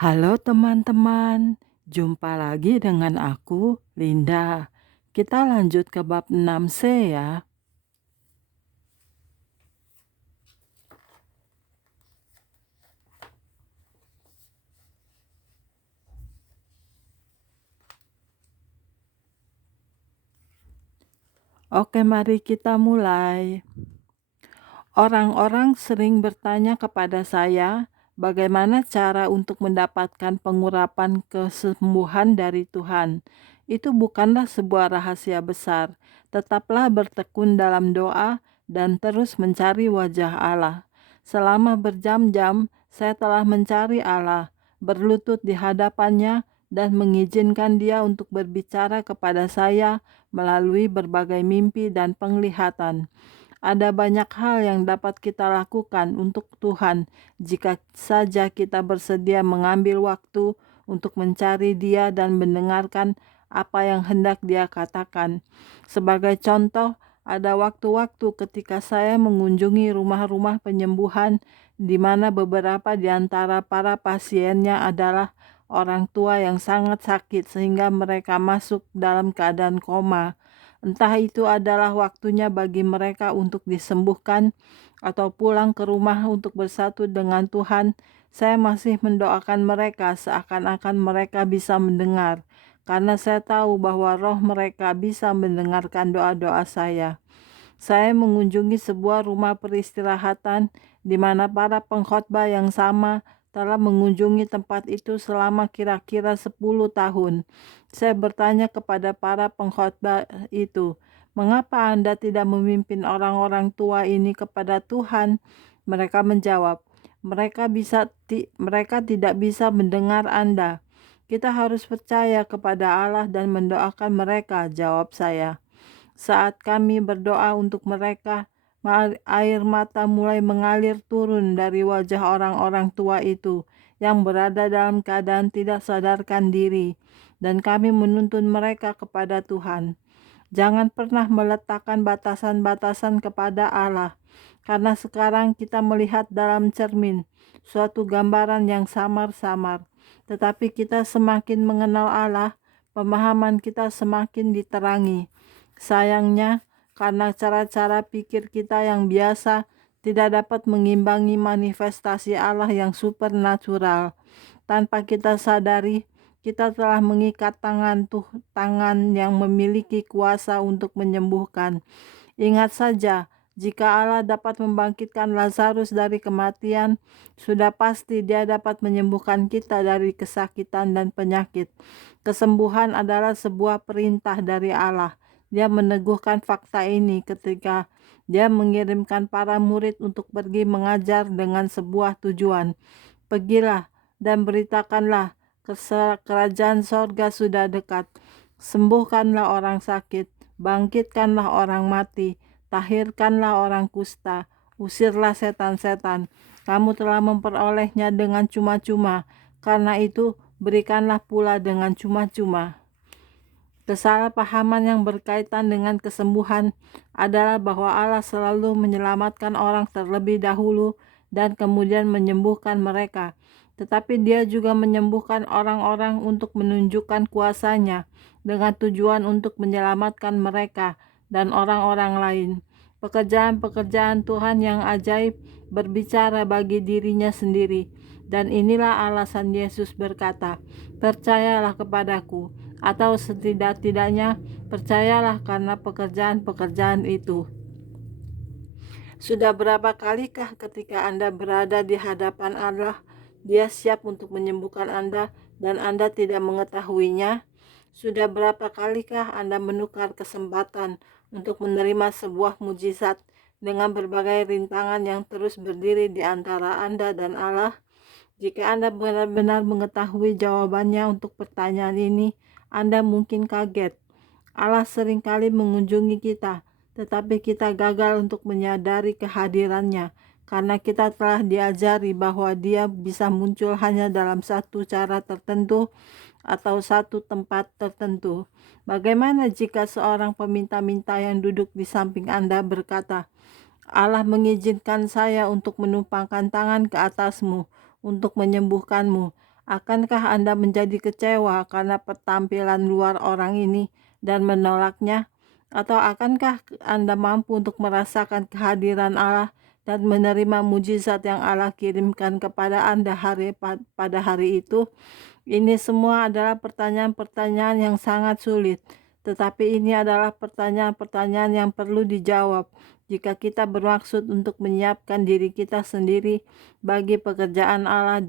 Halo teman-teman, jumpa lagi dengan aku, Linda. Kita lanjut ke bab 6C ya. Oke, mari kita mulai. Orang-orang sering bertanya kepada saya, bagaimana cara untuk mendapatkan pengurapan kesembuhan dari Tuhan. Itu bukanlah sebuah rahasia besar. Tetaplah bertekun dalam doa dan terus mencari wajah Allah. Selama berjam-jam, saya telah mencari Allah, berlutut di hadapannya, dan mengizinkan Dia untuk berbicara kepada saya melalui berbagai mimpi dan penglihatan. Ada banyak hal yang dapat kita lakukan untuk Tuhan jika saja kita bersedia mengambil waktu untuk mencari Dia dan mendengarkan apa yang hendak Dia katakan. Sebagai contoh, ada waktu-waktu ketika saya mengunjungi rumah-rumah penyembuhan di mana beberapa di antara para pasiennya adalah orang tua yang sangat sakit sehingga mereka masuk dalam keadaan koma. Entah itu adalah waktunya bagi mereka untuk disembuhkan atau pulang ke rumah untuk bersatu dengan Tuhan, saya masih mendoakan mereka seakan-akan mereka bisa mendengar, karena saya tahu bahwa roh mereka bisa mendengarkan doa-doa saya. Saya mengunjungi sebuah rumah peristirahatan di mana para pengkhotbah yang sama telah mengunjungi tempat itu selama kira-kira 10 tahun. Saya bertanya kepada para pengkhotbah itu, "Mengapa Anda tidak memimpin orang-orang tua ini kepada Tuhan?" Mereka menjawab, mereka tidak bisa mendengar Anda. Kita harus percaya kepada Allah dan mendoakan mereka," jawab saya. Saat kami berdoa untuk mereka, air mata mulai mengalir turun dari wajah orang-orang tua itu yang berada dalam keadaan tidak sadarkan diri, dan kami menuntun mereka kepada Tuhan. Jangan pernah meletakkan batasan-batasan kepada Allah, karena sekarang kita melihat dalam cermin suatu gambaran yang samar-samar. Tetapi kita semakin mengenal Allah, pemahaman kita semakin diterangi. Sayangnya, karena cara-cara pikir kita yang biasa tidak dapat mengimbangi manifestasi Allah yang supernatural. Tanpa kita sadari, kita telah mengikat tangan yang memiliki kuasa untuk menyembuhkan. Ingat saja, jika Allah dapat membangkitkan Lazarus dari kematian, sudah pasti Dia dapat menyembuhkan kita dari kesakitan dan penyakit. Kesembuhan adalah sebuah perintah dari Allah. Dia meneguhkan fakta ini ketika Dia mengirimkan para murid untuk pergi mengajar dengan sebuah tujuan. Pergilah dan beritakanlah, kerajaan sorga sudah dekat. Sembuhkanlah orang sakit, bangkitkanlah orang mati, tahirkanlah orang kusta, usirlah setan-setan. Kamu telah memperolehnya dengan cuma-cuma, karena itu berikanlah pula dengan cuma-cuma. Kesalahpahaman yang berkaitan dengan kesembuhan adalah bahwa Allah selalu menyelamatkan orang terlebih dahulu dan kemudian menyembuhkan mereka. Tetapi Dia juga menyembuhkan orang-orang untuk menunjukkan kuasa-Nya dengan tujuan untuk menyelamatkan mereka dan orang-orang lain. Pekerjaan-pekerjaan Tuhan yang ajaib berbicara bagi dirinya sendiri. Dan inilah alasan Yesus berkata, "Percayalah kepadaku," atau setidak-tidaknya percayalah karena pekerjaan-pekerjaan itu. Sudah berapa kalikah ketika Anda berada di hadapan Allah, Dia siap untuk menyembuhkan Anda dan Anda tidak mengetahuinya? Sudah berapa kalikah Anda menukar kesempatan untuk menerima sebuah mujizat dengan berbagai rintangan yang terus berdiri di antara Anda dan Allah? Jika Anda benar-benar mengetahui jawabannya untuk pertanyaan ini, Anda mungkin kaget. Allah seringkali mengunjungi kita, tetapi kita gagal untuk menyadari kehadirannya karena kita telah diajari bahwa Dia bisa muncul hanya dalam satu cara tertentu atau satu tempat tertentu. Bagaimana jika seorang peminta-minta yang duduk di samping Anda berkata, "Allah mengizinkan saya untuk menumpangkan tangan ke atasmu untuk menyembuhkanmu." Akankah Anda menjadi kecewa karena penampilan luar orang ini dan menolaknya? Atau akankah Anda mampu untuk merasakan kehadiran Allah dan menerima mujizat yang Allah kirimkan kepada Anda pada hari itu? Ini semua adalah pertanyaan-pertanyaan yang sangat sulit, tetapi ini adalah pertanyaan-pertanyaan yang perlu dijawab jika kita bermaksud untuk menyiapkan diri kita sendiri bagi pekerjaan Allah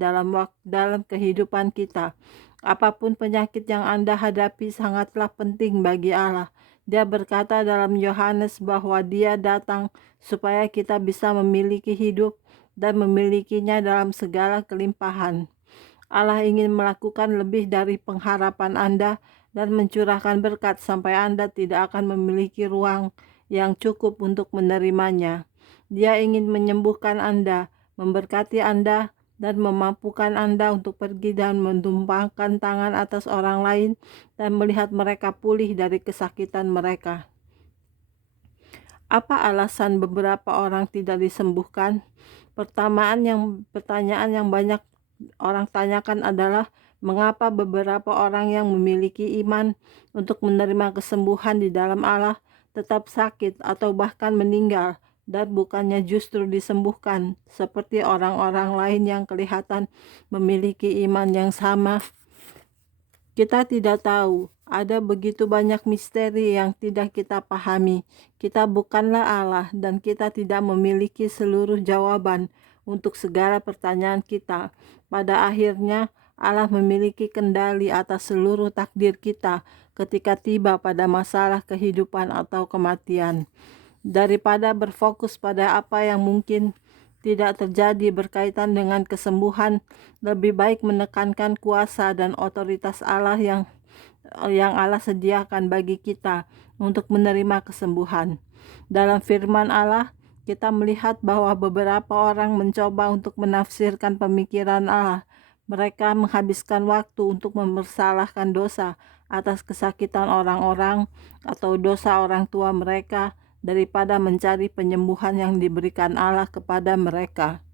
dalam kehidupan kita. Apapun penyakit yang Anda hadapi sangatlah penting bagi Allah. Dia berkata dalam Yohanes bahwa Dia datang supaya kita bisa memiliki hidup dan memilikinya dalam segala kelimpahan. Allah ingin melakukan lebih dari pengharapan Anda dan mencurahkan berkat sampai Anda tidak akan memiliki ruang yang cukup untuk menerimanya. Dia ingin menyembuhkan Anda, memberkati Anda, dan memampukan Anda untuk pergi dan mentumpangkan tangan atas orang lain dan melihat mereka pulih dari kesakitan mereka. Apa alasan beberapa orang tidak disembuhkan? Pertanyaan yang banyak orang tanyakan adalah mengapa beberapa orang yang memiliki iman untuk menerima kesembuhan di dalam Allah tetap sakit atau bahkan meninggal dan bukannya justru disembuhkan seperti orang-orang lain yang kelihatan memiliki iman yang sama. Kita tidak tahu, ada begitu banyak misteri yang tidak kita pahami. Kita bukanlah Allah dan kita tidak memiliki seluruh jawaban untuk segala pertanyaan kita. Pada akhirnya, Allah memiliki kendali atas seluruh takdir kita ketika tiba pada masalah kehidupan atau kematian. Daripada berfokus pada apa yang mungkin tidak terjadi berkaitan dengan kesembuhan, lebih baik menekankan kuasa dan otoritas Allah yang Allah sediakan bagi kita untuk menerima kesembuhan. Dalam firman Allah, kita melihat bahwa beberapa orang mencoba untuk menafsirkan pemikiran Allah. Mereka menghabiskan waktu untuk mempersalahkan dosa atas kesakitan orang-orang atau dosa orang tua mereka daripada mencari penyembuhan yang diberikan Allah kepada mereka.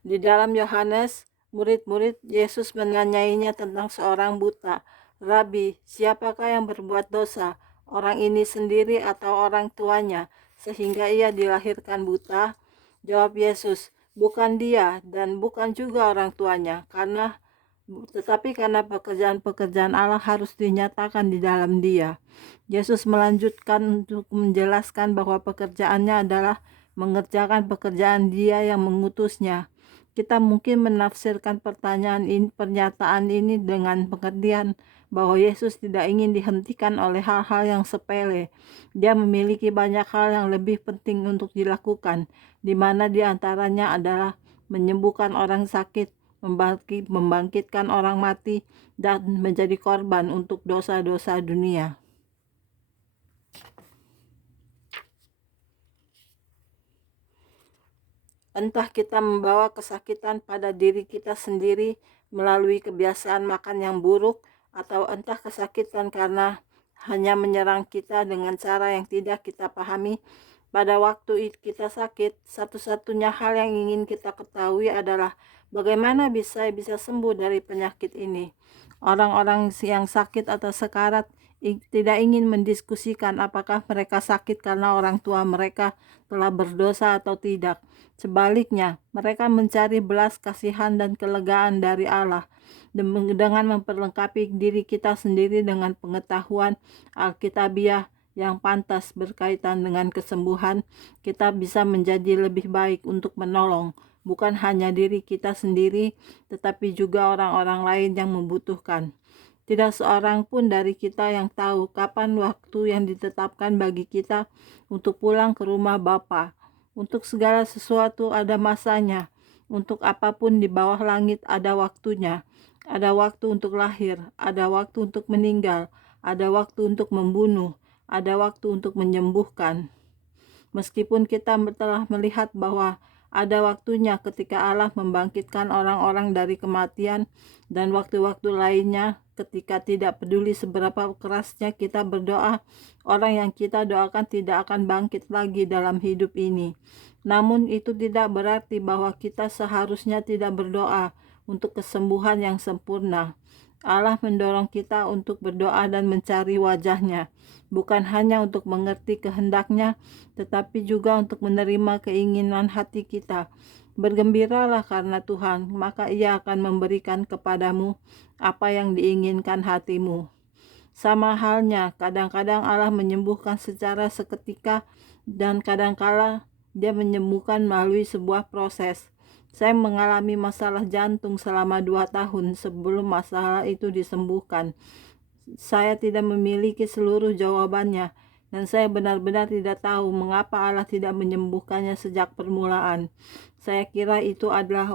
Di dalam Yohanes, murid-murid Yesus menanyainya tentang seorang buta. Rabi, siapakah yang berbuat dosa, orang ini sendiri atau orang tuanya, sehingga ia dilahirkan buta? Jawab Yesus, bukan dia dan bukan juga orang tuanya, tetapi karena pekerjaan-pekerjaan Allah harus dinyatakan di dalam dia. Yesus melanjutkan untuk menjelaskan bahwa pekerjaannya adalah mengerjakan pekerjaan Dia yang mengutusnya. Kita mungkin menafsirkan pernyataan ini dengan pengertian bahwa Yesus tidak ingin dihentikan oleh hal-hal yang sepele. Dia memiliki banyak hal yang lebih penting untuk dilakukan, di mana di antaranya adalah menyembuhkan orang sakit, membangkitkan orang mati, dan menjadi korban untuk dosa-dosa dunia. Entah kita membawa kesakitan pada diri kita sendiri melalui kebiasaan makan yang buruk, atau entah kesakitan karena hanya menyerang kita dengan cara yang tidak kita pahami. Pada waktu kita sakit, satu-satunya hal yang ingin kita ketahui adalah bagaimana bisa sembuh dari penyakit ini. Orang-orang yang sakit atau sekarat tidak ingin mendiskusikan apakah mereka sakit karena orang tua mereka telah berdosa atau tidak. Sebaliknya, mereka mencari belas kasihan dan kelegaan dari Allah. Dengan memperlengkapi diri kita sendiri dengan pengetahuan Alkitabiah yang pantas berkaitan dengan kesembuhan, kita bisa menjadi lebih baik untuk menolong bukan hanya diri kita sendiri, tetapi juga orang-orang lain yang membutuhkan. Tidak seorang pun dari kita yang tahu kapan waktu yang ditetapkan bagi kita untuk pulang ke rumah Bapa. Untuk segala sesuatu ada masanya. Untuk apapun di bawah langit ada waktunya. Ada waktu untuk lahir, ada waktu untuk meninggal, ada waktu untuk membunuh, ada waktu untuk menyembuhkan. Meskipun kita telah melihat bahwa ada waktunya ketika Allah membangkitkan orang-orang dari kematian dan waktu-waktu lainnya ketika tidak peduli seberapa kerasnya kita berdoa, orang yang kita doakan tidak akan bangkit lagi dalam hidup ini. Namun itu tidak berarti bahwa kita seharusnya tidak berdoa untuk kesembuhan yang sempurna. Allah mendorong kita untuk berdoa dan mencari wajah-Nya, bukan hanya untuk mengerti kehendak-Nya, tetapi juga untuk menerima keinginan hati kita. Bergembiralah karena Tuhan, maka Ia akan memberikan kepadamu apa yang diinginkan hatimu. Sama halnya, kadang-kadang Allah menyembuhkan secara seketika dan kadang-kala Dia menyembuhkan melalui sebuah proses. Saya mengalami masalah jantung selama 2 tahun sebelum masalah itu disembuhkan. Saya tidak memiliki seluruh jawabannya, dan saya benar-benar tidak tahu mengapa Allah tidak menyembuhkannya sejak permulaan. Saya kira itu adalah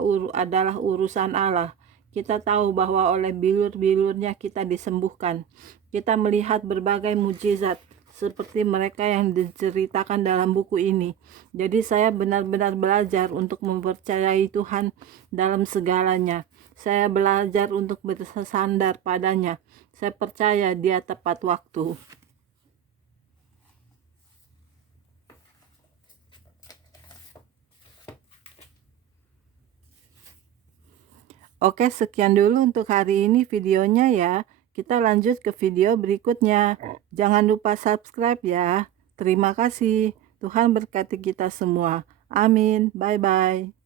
urusan Allah. Kita tahu bahwa oleh bilur-bilurnya kita disembuhkan. Kita melihat berbagai mujizat seperti mereka yang diceritakan dalam buku ini. Jadi saya benar-benar belajar untuk mempercayai Tuhan dalam segalanya. Saya belajar untuk bersandar padanya. Saya percaya Dia tepat waktu. Oke, sekian dulu untuk hari ini videonya ya. Kita lanjut ke video berikutnya. Jangan lupa subscribe ya. Terima kasih. Tuhan berkati kita semua. Amin. Bye-bye.